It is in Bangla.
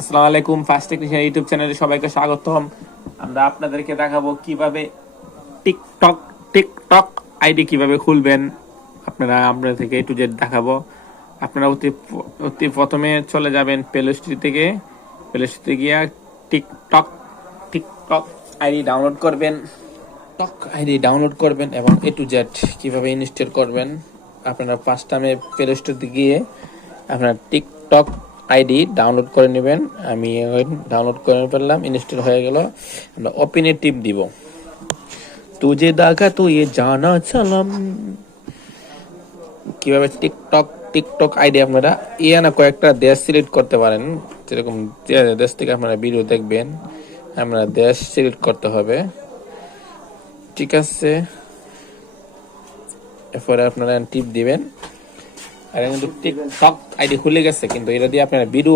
আসসালামু আলাইকুম, ফার্স্ট টেকনিশিয়ান ইউটিউব চ্যানেলে সবাইকে স্বাগতম। আমরা আপনাদেরকে দেখাবো কিভাবে টিকটক টিকটক আইডি কিভাবে খুলবেন। আপনাদের থেকে A to Z দেখাবো। আপনারা অতি প্রথমে চলে যাবেন প্লে স্টোর থেকে। প্লে স্টোরে গিয়ে টিকটক টিকটক আইডি ডাউনলোড করবেন। টক আইডি ডাউনলোড করবেন এবং A to Z কিভাবে ইনস্টল করবেন। আপনারা ফার্স্ট টাইমে প্লে স্টোরে গিয়ে আপনার টিকটক আইডি ডাউনলোড করে নেবেন। আমি ডাউনলোড করে ফেললাম, ইনস্টল হয়ে গেল। আমরা ওপেনে টিপ দিব। তুজে দেখা তো ये জানা চালাম। কিভাবে টিকটক টিকটক আইডি আপনারা না কয়েকটা দেশ সিলেক্ট করতে পারেন। যেরকম দেশ থেকে আপনারা ভিডিও দেখবেন, আমরা দেশ সিলেক্ট করতে হবে। ঠিক আছে, এরপরে আপনারা টিপ দিবেন। আর কিন্তু টিকটক আইডি খুলে গেছে, কিন্তু এটা দিয়ে আপনারা ভিডিও